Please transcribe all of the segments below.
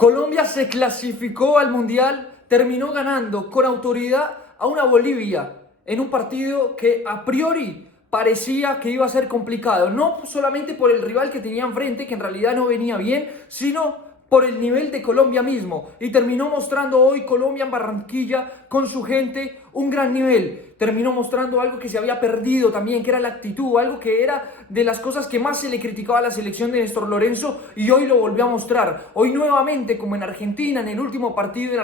Colombia se clasificó al Mundial, terminó ganando con autoridad a una Bolivia en un partido que a priori parecía que iba a ser complicado, no solamente por el rival que tenía enfrente, que en realidad no venía bien, sino por el nivel de Colombia mismo. Y terminó mostrando hoy Colombia en Barranquilla con su gente un gran nivel. Terminó mostrando algo que se había perdido también, que era la actitud, algo que era de las cosas que más se le criticaba a la selección de Néstor Lorenzo, y hoy lo volvió a mostrar. Hoy nuevamente, como en Argentina, en el último partido,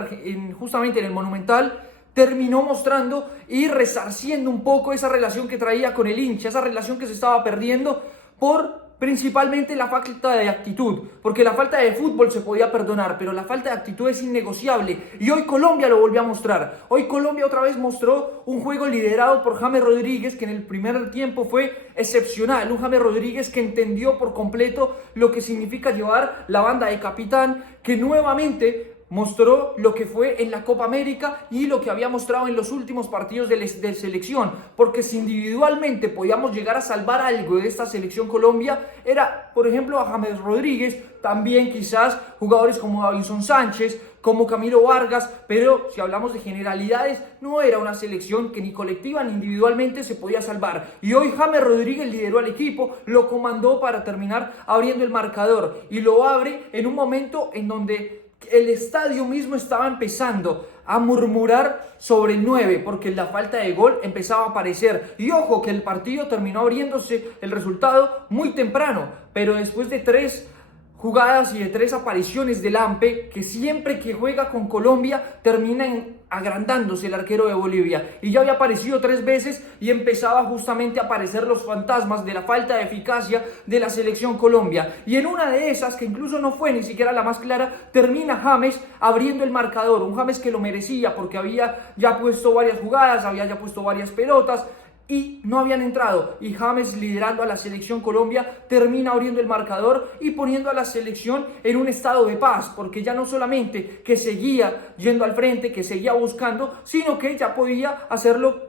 justamente en el Monumental, terminó mostrando y resarciendo un poco esa relación que traía con el hincha, esa relación que se estaba perdiendo por principalmente la falta de actitud, porque la falta de fútbol se podía perdonar, pero la falta de actitud es innegociable, y hoy Colombia lo volvió a mostrar. Hoy Colombia otra vez mostró un juego liderado por James Rodríguez, que en el primer tiempo fue excepcional, un James Rodríguez que entendió por completo lo que significa llevar la banda de capitán, que nuevamente mostró lo que fue en la Copa América y lo que había mostrado en los últimos partidos de selección, porque si individualmente podíamos llegar a salvar algo de esta selección Colombia, era por ejemplo a James Rodríguez, también quizás jugadores como Davinson Sánchez, como Camilo Vargas, pero si hablamos de generalidades, no era una selección que ni colectiva ni individualmente se podía salvar. Y hoy James Rodríguez lideró al equipo, lo comandó para terminar abriendo el marcador, y lo abre en un momento en donde el estadio mismo estaba empezando a murmurar sobre el 9, porque la falta de gol empezaba a aparecer. Y ojo que el partido terminó abriéndose el resultado muy temprano, pero después de 3 jugadas y de 3 apariciones de Lampe, que siempre que juega con Colombia termina agrandándose el arquero de Bolivia, y ya había aparecido 3 veces y empezaba justamente a aparecer los fantasmas de la falta de eficacia de la selección Colombia, y en una de esas, que incluso no fue ni siquiera la más clara, termina James abriendo el marcador, un James que lo merecía porque había ya puesto varias jugadas, había ya puesto varias pelotas y no habían entrado, y James, liderando a la selección Colombia, termina abriendo el marcador y poniendo a la selección en un estado de paz, porque ya no solamente que seguía yendo al frente, que seguía buscando, sino que ya podía hacerlo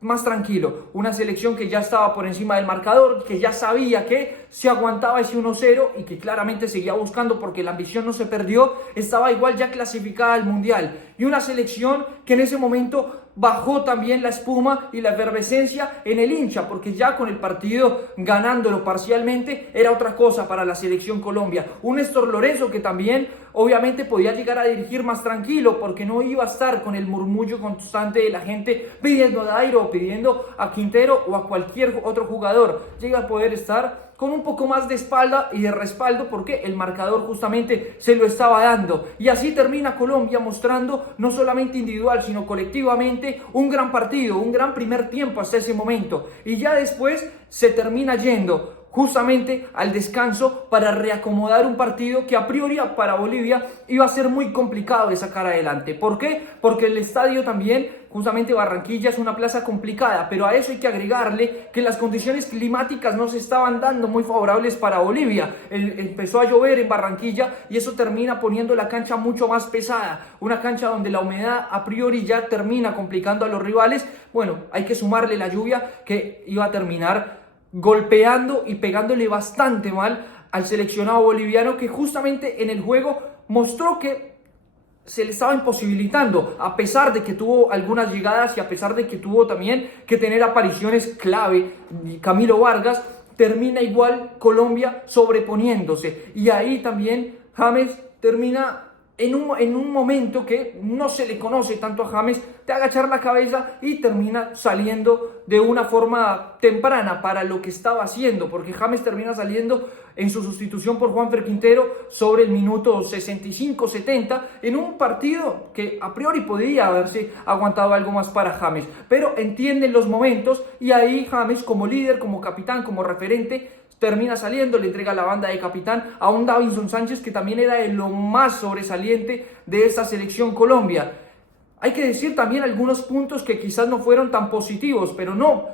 más tranquilo. Una selección que ya estaba por encima del marcador, que ya sabía que se aguantaba ese 1-0 y que claramente seguía buscando porque la ambición no se perdió, estaba igual ya clasificada al Mundial. Y una selección que en ese momento bajó también la espuma y la efervescencia en el hincha, porque ya con el partido ganándolo parcialmente era otra cosa para la selección Colombia. Un Néstor Lorenzo que también obviamente podía llegar a dirigir más tranquilo, porque no iba a estar con el murmullo constante de la gente pidiendo a Dairo, pidiendo a Quintero o a cualquier otro jugador. Llega a poder estar con un poco más de espalda y de respaldo, porque el marcador justamente se lo estaba dando. Y así termina Colombia mostrando, no solamente individual sino colectivamente, un gran partido, un gran primer tiempo hasta ese momento, y ya después se termina yendo justamente al descanso para reacomodar un partido que a priori para Bolivia iba a ser muy complicado de sacar adelante. ¿Por qué? Porque el estadio también, justamente Barranquilla, es una plaza complicada, pero a eso hay que agregarle que las condiciones climáticas no se estaban dando muy favorables para Bolivia. Empezó a llover en Barranquilla y eso termina poniendo la cancha mucho más pesada, una cancha donde la humedad a priori ya termina complicando a los rivales. Bueno, hay que sumarle la lluvia que iba a terminar golpeando y pegándole bastante mal al seleccionado boliviano, que justamente en el juego mostró que se le estaba imposibilitando, a pesar de que tuvo algunas llegadas y a pesar de que tuvo también que tener apariciones clave. Camilo Vargas, termina igual Colombia sobreponiéndose, y ahí también James termina en un momento que no se le conoce tanto a James, de agachar la cabeza y termina saliendo de una forma temprana para lo que estaba haciendo, porque James termina saliendo en su sustitución por Juanfer Quintero sobre el minuto 65-70, en un partido que a priori podría haberse aguantado algo más para James, pero entienden los momentos, y ahí James, como líder, como capitán, como referente, termina saliendo, le entrega la banda de capitán a un Davinson Sánchez que también era de lo más sobresaliente de esta selección Colombia. Hay que decir también algunos puntos que quizás no fueron tan positivos, pero no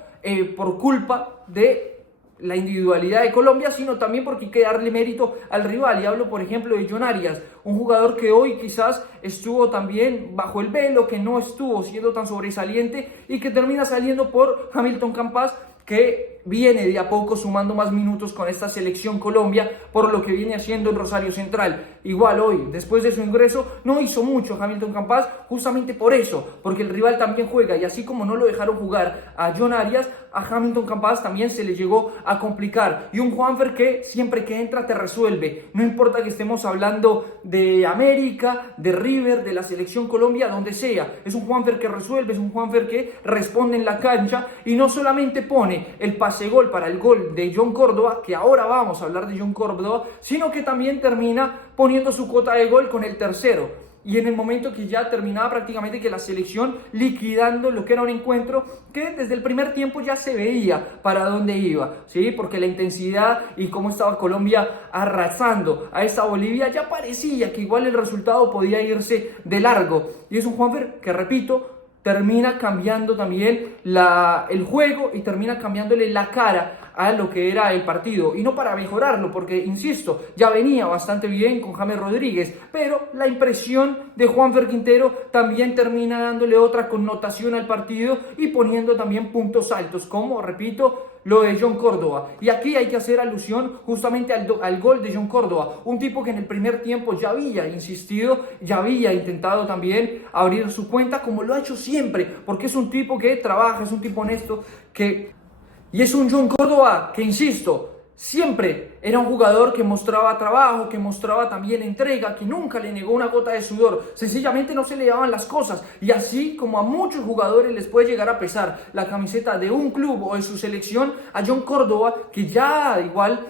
por culpa de la individualidad de Colombia, sino también porque hay que darle mérito al rival. Y hablo, por ejemplo, de John Arias, un jugador que hoy quizás estuvo también bajo el velo, que no estuvo siendo tan sobresaliente y que termina saliendo por Hamilton Campas, que viene de a poco sumando más minutos con esta selección Colombia por lo que viene haciendo en Rosario Central. Igual hoy, después de su ingreso, no hizo mucho Hamilton Campas, justamente por eso, porque el rival también juega, y así como no lo dejaron jugar a John Arias, a Hamilton Campas también se le llegó a complicar. Y un Juanfer que siempre que entra te resuelve, no importa que estemos hablando de América, de River, de la selección Colombia, donde sea, es un Juanfer que resuelve, es un Juanfer que responde en la cancha, y no solamente pone el pase gol para el gol de John Córdoba, que ahora vamos a hablar de John Córdoba, sino que también termina poniendo su cuota de gol con el tercero. Y en el momento que ya terminaba prácticamente que la selección liquidando lo que era un encuentro que desde el primer tiempo ya se veía para dónde iba, ¿sí? Porque la intensidad y cómo estaba Colombia arrasando a esta Bolivia ya parecía que igual el resultado podía irse de largo. Y es un Juanfer que, repito, termina cambiando también el juego y termina cambiándole la cara a lo que era el partido, y no para mejorarlo, porque insisto, ya venía bastante bien con James Rodríguez, pero la impresión de Juanfer Quintero también termina dándole otra connotación al partido y poniendo también puntos altos, como, repito, lo de John Córdoba. Y aquí hay que hacer alusión justamente al gol de John Córdoba, un tipo que en el primer tiempo ya había insistido, ya había intentado también abrir su cuenta, como lo ha hecho siempre, porque es un tipo que trabaja, es un tipo honesto, y es un John Córdoba que, insisto, siempre era un jugador que mostraba trabajo, que mostraba también entrega, que nunca le negó una gota de sudor. Sencillamente no se le daban las cosas. Y así como a muchos jugadores les puede llegar a pesar la camiseta de un club o de su selección, a John Córdoba, que ya igual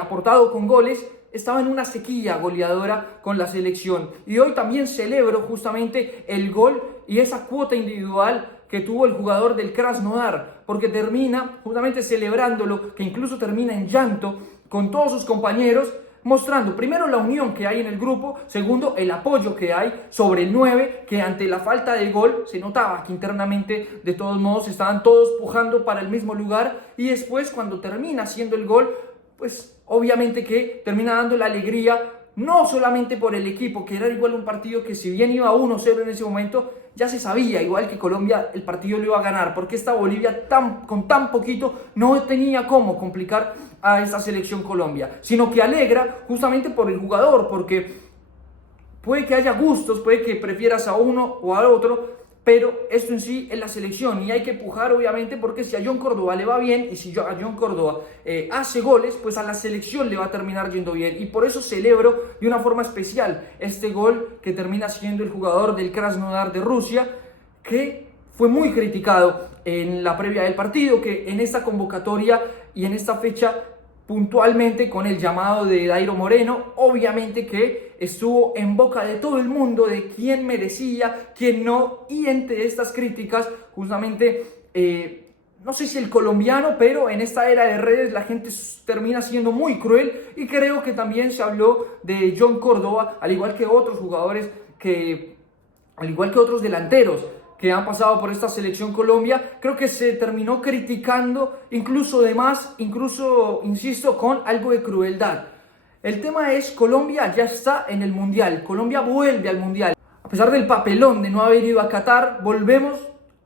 aportado con goles, estaba en una sequía goleadora con la selección. Y hoy también celebro justamente el gol y esa cuota individual que tuvo el jugador del Krasnodar, porque termina justamente celebrándolo, que incluso termina en llanto con todos sus compañeros, mostrando primero la unión que hay en el grupo, segundo el apoyo que hay sobre el 9, que ante la falta de gol se notaba que internamente de todos modos estaban todos pujando para el mismo lugar, y después cuando termina haciendo el gol, pues obviamente que termina dando la alegría, no solamente por el equipo, que era igual un partido que si bien iba 1-0 en ese momento, ya se sabía, igual que Colombia, el partido lo iba a ganar, porque esta Bolivia con tan poquito no tenía cómo complicar a esta selección Colombia, sino que alegra justamente por el jugador, porque puede que haya gustos, puede que prefieras a uno o al otro, pero esto en sí es la selección y hay que pujar obviamente, porque si a John Córdoba le va bien y si a John Córdoba hace goles, pues a la selección le va a terminar yendo bien, y por eso celebro de una forma especial este gol que termina siendo el jugador del Krasnodar de Rusia, que fue muy criticado en la previa del partido, que en esta convocatoria y en esta fecha puntualmente con el llamado de Dairo Moreno, obviamente que estuvo en boca de todo el mundo de quién merecía, quién no, y entre estas críticas justamente no sé si el colombiano, pero en esta era de redes la gente termina siendo muy cruel, y creo que también se habló de John Córdoba, al igual que otros jugadores al igual que otros delanteros que han pasado por esta selección Colombia. Creo que se terminó criticando incluso de más, incluso, insisto, con algo de crueldad. El tema es, Colombia ya está en el Mundial, Colombia vuelve al Mundial. A pesar del papelón de no haber ido a Qatar, volvemos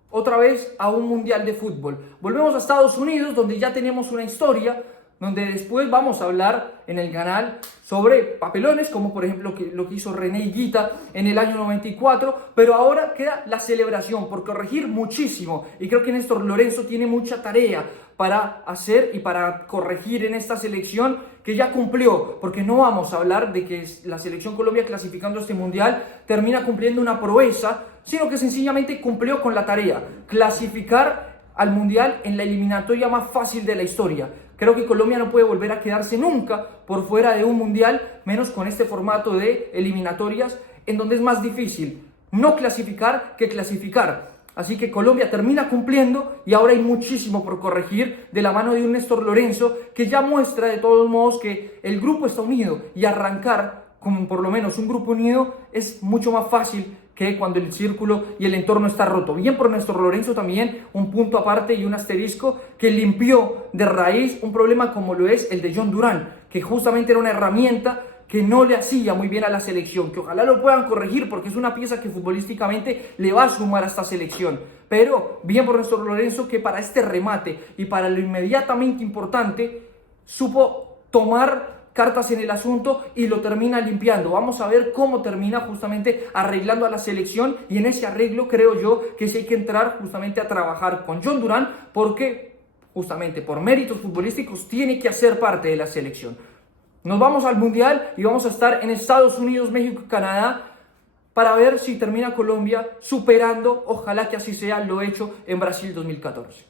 otra vez a un Mundial de fútbol. Volvemos a Estados Unidos, donde ya tenemos una historia, donde después vamos a hablar en el canal sobre papelones, como por ejemplo lo que hizo René Higuita en el año 94, pero ahora queda la celebración por corregir muchísimo, y creo que Néstor Lorenzo tiene mucha tarea para hacer y para corregir en esta selección que ya cumplió, porque no vamos a hablar de que la selección Colombia clasificando a este mundial termina cumpliendo una proeza, sino que sencillamente cumplió con la tarea, clasificar al mundial en la eliminatoria más fácil de la historia. Creo que Colombia no puede volver a quedarse nunca por fuera de un mundial, menos con este formato de eliminatorias, en donde es más difícil no clasificar que clasificar. Así que Colombia termina cumpliendo, y ahora hay muchísimo por corregir de la mano de un Néstor Lorenzo que ya muestra de todos modos que el grupo está unido, y arrancar con por lo menos un grupo unido es mucho más fácil que cuando el círculo y el entorno está roto. Bien por Néstor Lorenzo también, un punto aparte y un asterisco, que limpió de raíz un problema como lo es el de John Durán, que justamente era una herramienta que no le hacía muy bien a la selección, que ojalá lo puedan corregir porque es una pieza que futbolísticamente le va a sumar a esta selección. Pero bien por Néstor Lorenzo, que para este remate y para lo inmediatamente importante supo tomar cartas en el asunto y lo termina limpiando. Vamos a ver cómo termina justamente arreglando a la selección, y en ese arreglo creo yo que sí hay que entrar justamente a trabajar con John Durán, porque justamente por méritos futbolísticos tiene que hacer parte de la selección. Nos vamos al Mundial y vamos a estar en Estados Unidos, México y Canadá para ver si termina Colombia superando, ojalá que así sea, lo hecho en Brasil 2014.